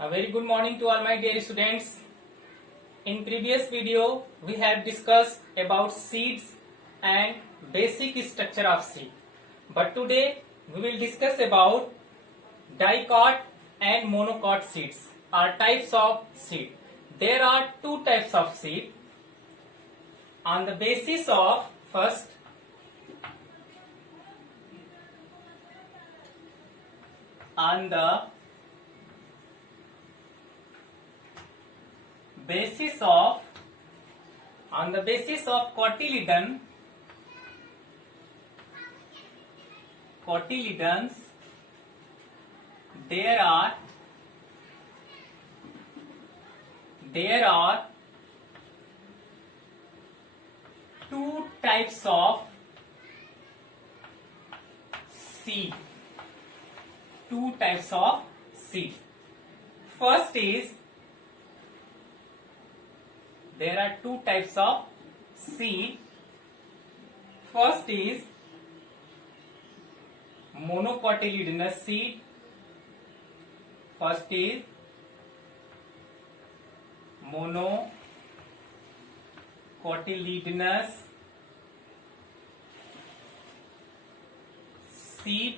A very good morning to all my dear students. In previous video, we have discussed about seeds and basic structure of seed. But today, we will discuss about dicot and monocot seeds, are types of seed. There are two types of seed. On the basis of first, on the basis of cotyledons, there are two types of seed. First is, there are two types of seed. First is monocotyledonous seed. Seed,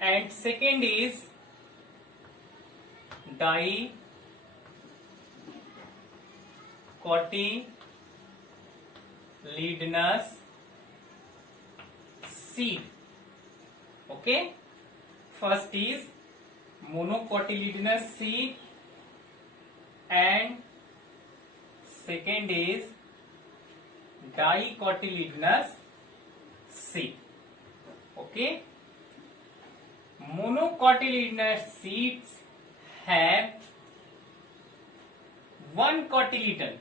and second is dicotyledonous seed. Okay, first is monocotyledonous seed and second is dicotyledonous seed. Okay, monocotyledonous seeds have one cotyledon,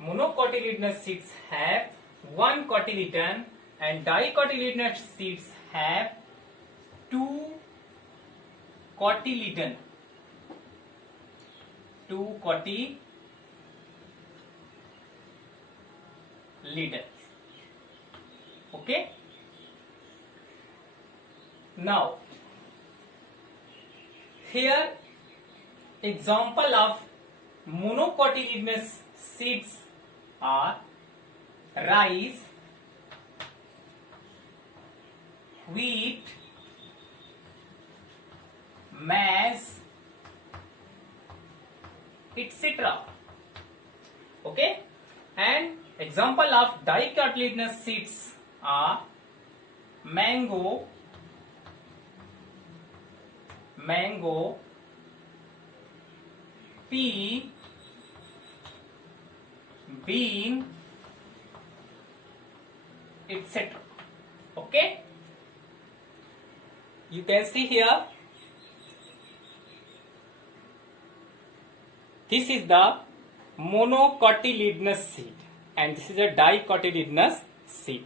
Monocotyledonous seeds have one cotyledon and dicotyledonous seeds have two cotyledons. Okay. Now, here example of monocotyledonous seeds are rice, wheat, maize, etc. Okay, and example of dicotyledonous seeds are mango, pea, bean, etc. Okay, you can see here, this is the monocotyledonous seed and this is a dicotyledonous seed.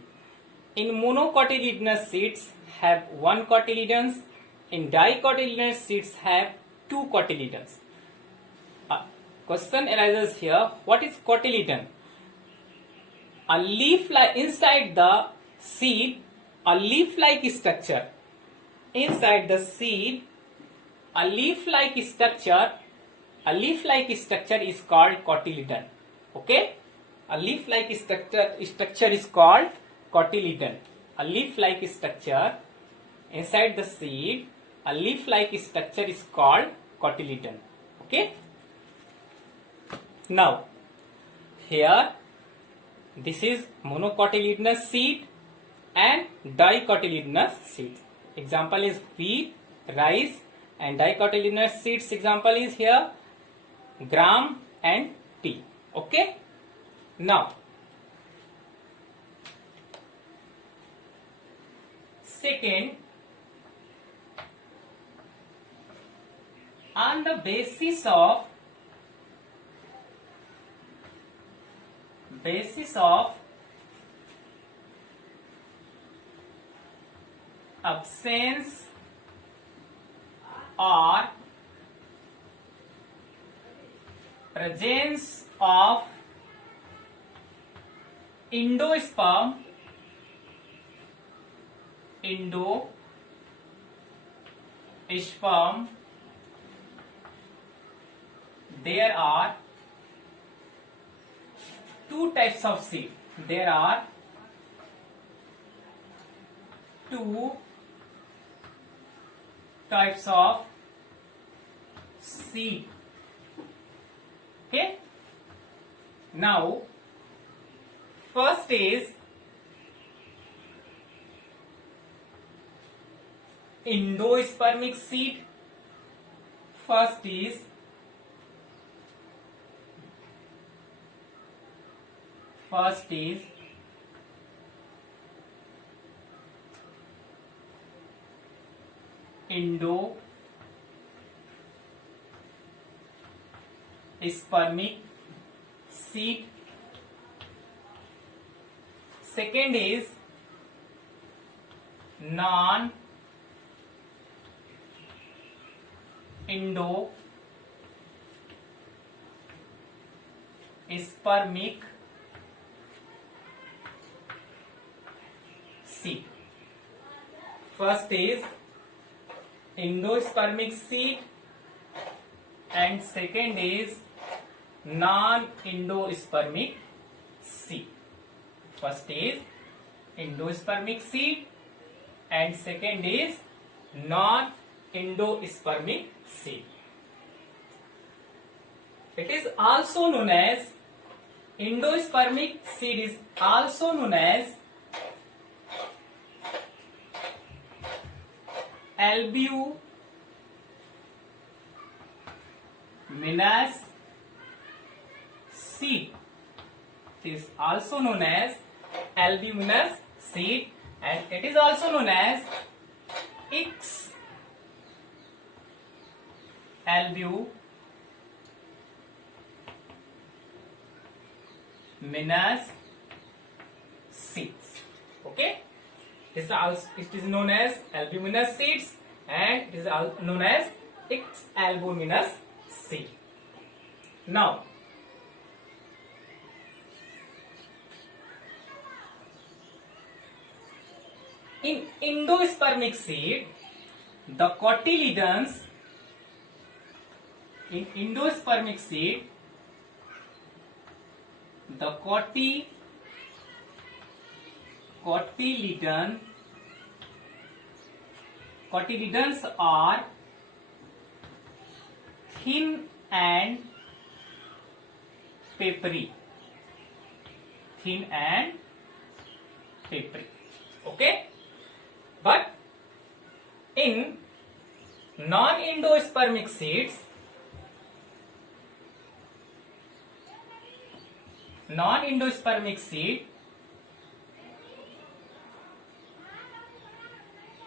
In monocotyledonous seeds have one cotyledons, in dicotyledonous seeds have two cotyledons. Question arises here, what is cotyledon? A leaf like inside the seed, a leaf-like structure. Inside the seed, a leaf-like structure is called cotyledon. Okay, a leaf-like structure is called cotyledon. A leaf-like structure inside the seed, a leaf-like structure is called cotyledon. Okay. Now, here this is monocotyledonous seed and dicotyledonous seed. Example is wheat, rice, and dicotyledonous seeds example is here gram and tea. Okay. Now, second, on the basis of absence or presence of Endosperm, there are two types of seed. There are two types of seed. Okay. Now, first is endospermic seed. First is endospermic seed. Second is non-endospermic seed. First is endospermic seed and second is non-endospermic seed. First is endospermic seed and second is non-endospermic seed. It is also known as endospermic seed is also known as albuminous seed. It is also known as albuminous seed and it is also known as X albuminous seeds. Okay, it is known as albuminous seeds and it is known as X albuminous seed. Now, in endospermic seed, the cotyledons in endospermic seed, the cotyledons are thin and papery. Okay, but in non-endospermic seeds,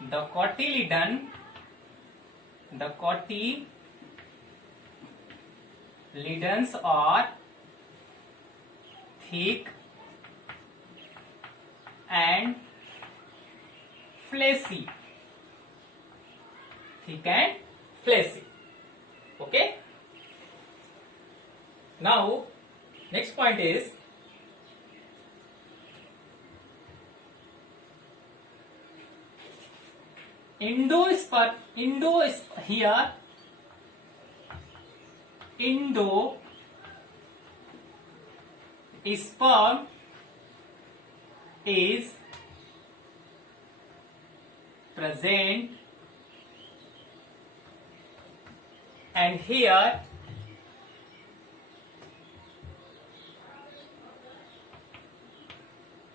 the cotyledons are thick and fleshy. Okay. Now, next point is endosperm is present and here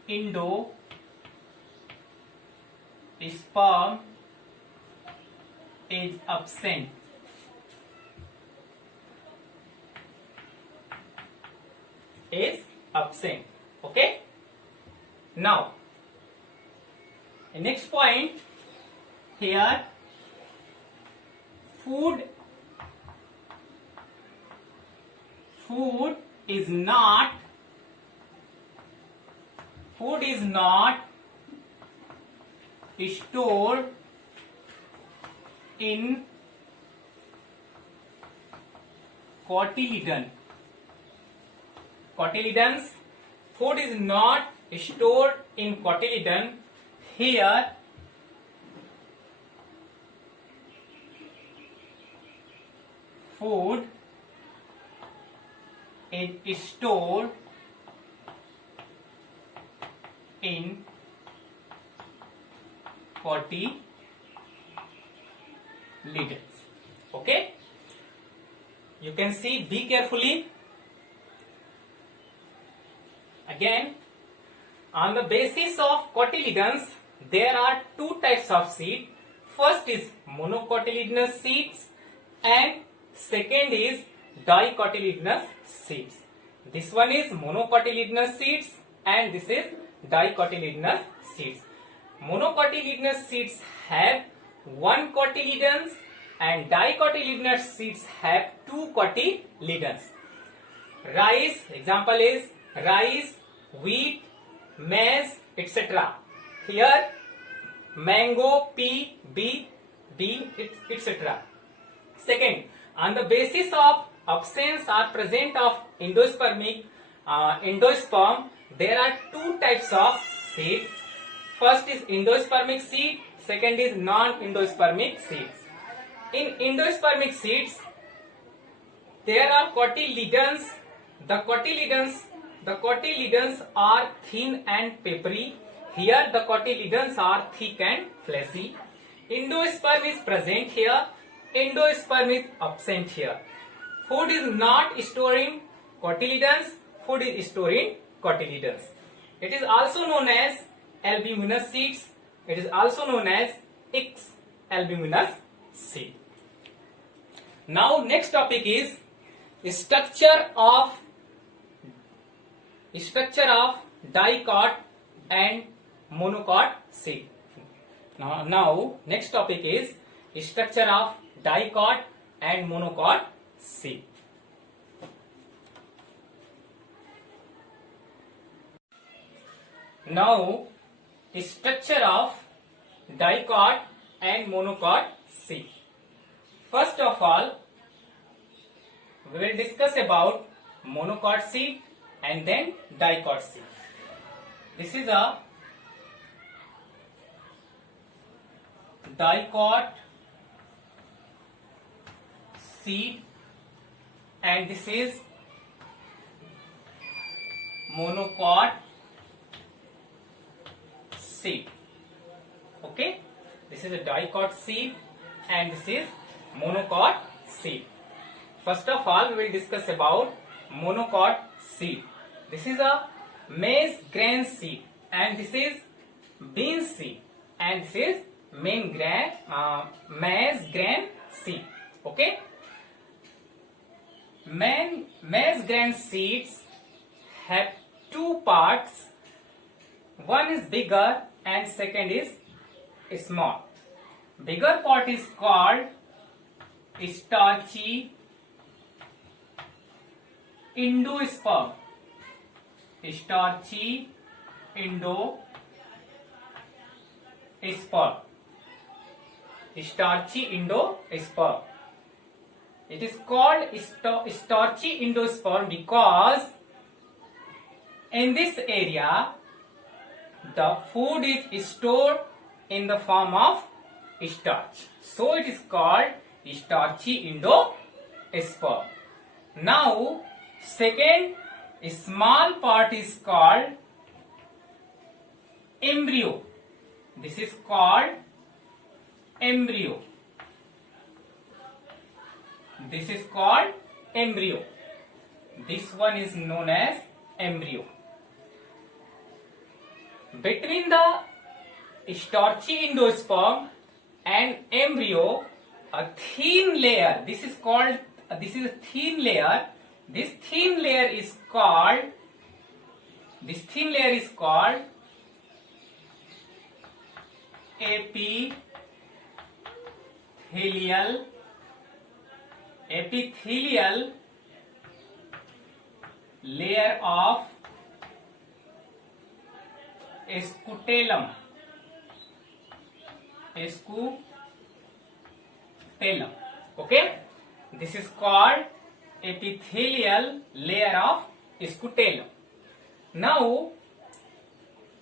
endosperm is absent. Okay. Now, the next point here, food is not stored in cotyledons. Food is not stored in cotyledon. Here food is stored in cotyledons. Okay, you can see, be carefully. Again, on the basis of cotyledons, there are two types of seed. First is monocotyledonous seeds and second is dicotyledonous seeds. This one is monocotyledonous seeds and this is dicotyledonous seeds. Monocotyledonous seeds have one cotyledons and dicotyledonous seeds have two cotyledons. Rice, example is rice, wheat, maize, etc. Here mango, pea, bean, etc. Second, on the basis of absence or presence of endosperm, there are two types of seeds. First is endospermic seed, second is non-endospermic seeds. In endospermic seeds, there are cotyledons. The cotyledons are thin and papery. Here the cotyledons are thick and fleshy. Endosperm is present here. Endosperm is absent here. Food is not stored in cotyledons. Food is stored in cotyledons. It is also known as albuminous seeds. It is also known as X albuminous seed. Now next topic is structure of dicot and monocot seed. Now next topic is structure of dicot and monocot seed. Now structure of dicot and monocot seed. First of all, we will discuss about monocot seed and then dicot seed. This is a dicot seed and this is monocot seed. Okay, this is a dicot seed and this is monocot seed. First of all, we will discuss about monocot seed. This is a maize grain seed and this is bean seed and this is maize grain seed. Okay, maize grain seeds have two parts. One is bigger and second is small. Bigger part is called starchy endosperm. Starchy endosperm. Starchy endosperm. It is called starchy endosperm because in this area the food is stored in the form of starch. So it is called starchy endosperm. Now second small part is called embryo. This is called embryo. This is called embryo. This one is known as embryo. Between the starchy endosperm and embryo, a thin layer. This is a thin layer. This thin layer is called epithelial layer of scutellum. Okay, this is called epithelial layer of scutellum. Now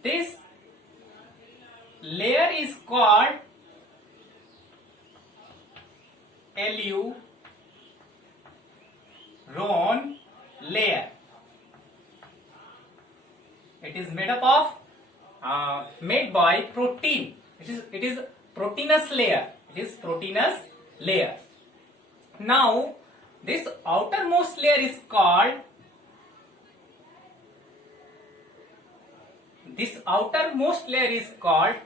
This layer is called aleuron layer. It is made up of made by protein. It is proteinous layer. It is proteinous layer. Now this outermost layer is called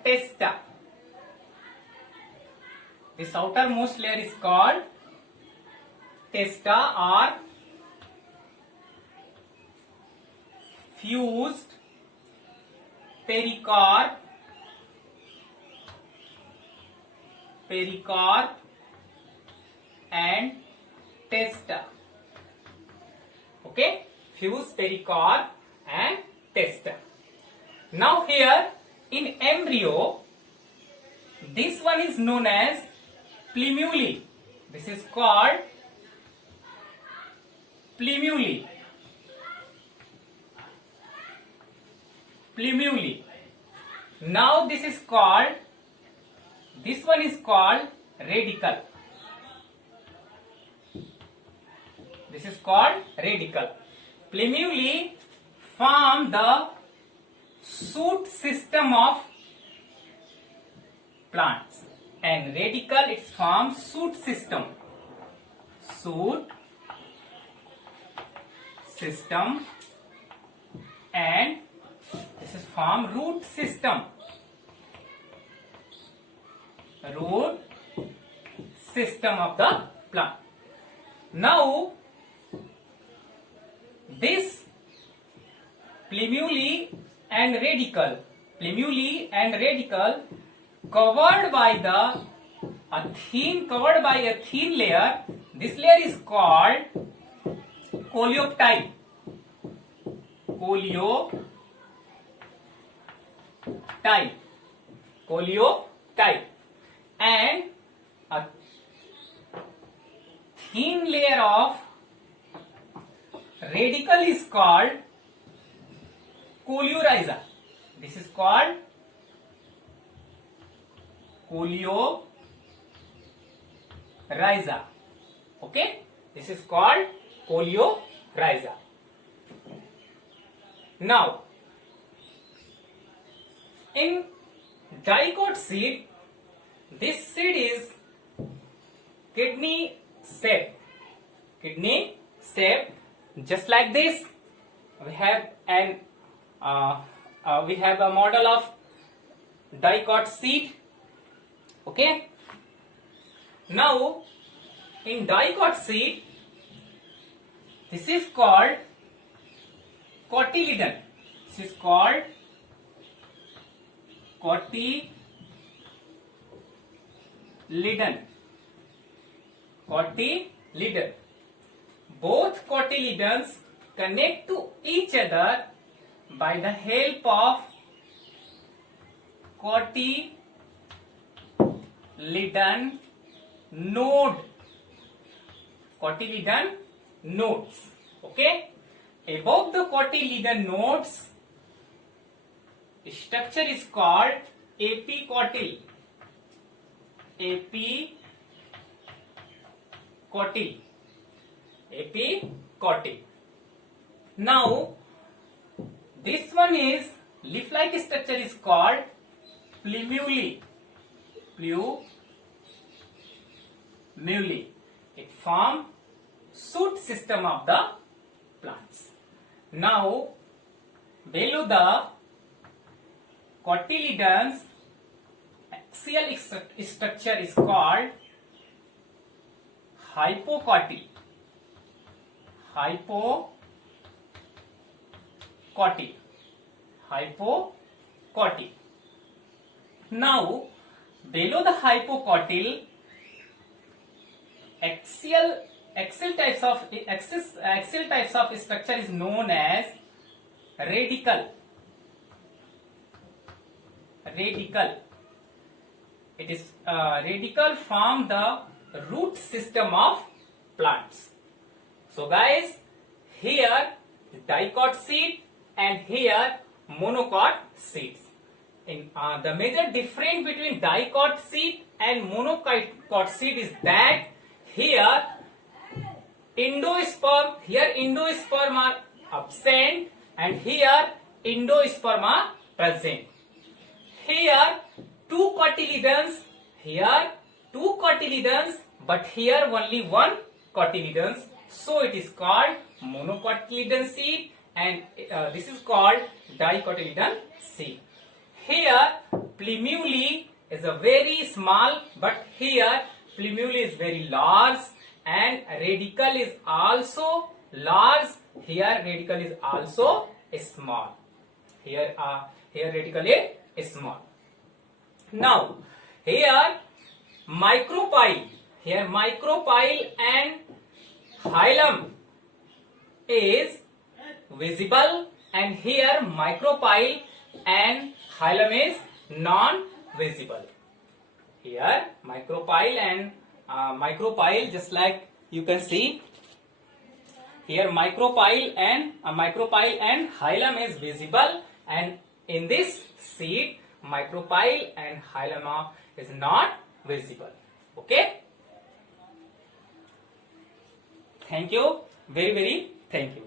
testa. This outermost layer is called testa or fused pericarp and testa. Okay, fused pericarp and testa. Now here in embryo, this one is known as plumule. This is called plumule. Now this one is called radicle. This is called radicle. Plumule form the shoot system of plants, and radicle it forms shoot system. And this is form root system. Root system of the plant. Now this plumule and radicle covered by a thin layer. This layer is called coleoptile. And a thin layer of radicle is called coleorhiza. This is called coleorhiza. Okay, this is called coleorhiza. Now in dicot seed, this seed is kidney shaped, just like this. We have a model of dicot seed. Okay. Now in dicot seed, this is called cotyledon. This is called cotyledon. Both cotyledons connect to each other by the help of cotyledon nodes. Okay, above the cotyledon nodes, structure is called apicotyl. Now this one is leaf-like structure is called plumule. It forms shoot system of the plants. Now below the cotyledons, axial structure is called hypocotyl. Now below the hypocotyl, axial types of structure is known as radicle. It is radicle form the root system of plants. So guys, here dicot seed and here monocot seeds. The major difference between dicot seed and monocot seed is that here endosperm are absent and here endosperm are present. Here two cotyledons, but here only one cotyledons. So it is called monocotyledon seed, and this is called dicotyledon seed. Here plumule is a very small, but here plumule is very large, and radicle is also large. Here radicle is also small. Here radicle is small. Now here micropyle and hilum is visible, and here micropyle and hilum is non-visible. Here micropyle and micropyle, just like you can see here, micropyle and hilum is visible, and in this seed micropyle and hilum is not visible. Okay, thank you, very thank you.